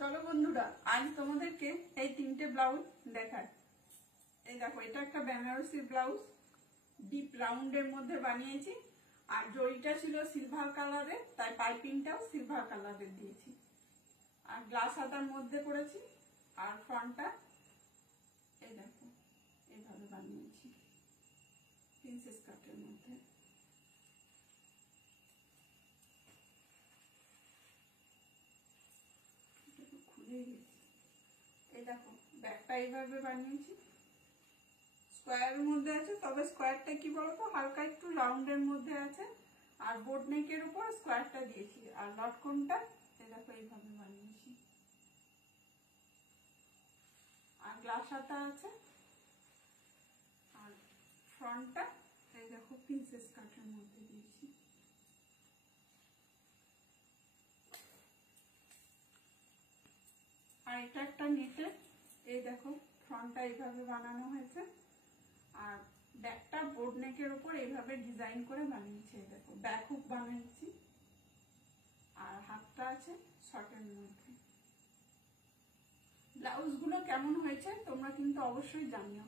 চলো বন্ধুরা, আজ তোমাদেরকে এই তিনটে ব্লাউজ দেখায়। এই দেখো, এটা একটা বেনারসি ব্লাউজ, ডিপ রাউন্ডের মধ্যে বানিয়েছি। আর জড়িটা ছিল সিলভার কালারের, তাই পাইপিংটাও সিলভার কালারের দিয়েছি। আর গ্লাস হাতার মধ্যে করেছি। আর ফ্রন্টটা এই দেখো এইভাবে বানিয়েছি প্রিন্সেস কাটের মধ্যে। খুলে গেছে। এই দেখো, ব্যাগটা এইভাবে বানিয়েছি, স্কোয়ারের মধ্যে আছে, তবে স্কোয়ারটা কি বলতো হালকা একটু রাউন্ডের মধ্যে আছে। আর বোট নেকের উপর স্কোয়ারটা দিয়েছি। আর লটকনটা এই দেখো এইভাবে বানিয়েছি। আর গ্লাস হাতা আছে। আর ফ্রন্টটা এই দেখো প্রিন্সেস কাটের মধ্যে দিয়েছি। আর এটা একটা নেটের, এই দেখো ফ্রন্টটা এইভাবে বানানো হয়েছে। আর ব্যাকটা বোর্ড নেকের উপর এইভাবে ডিজাইন করে বানিয়েছি। এই দেখো ব্যাক হুক বানিয়েছি। আর হাতটা আছে শর্টের মধ্যে। ব্লাউজগুলো কেমন হয়েছে তোমরা কিন্তু অবশ্যই জানিও।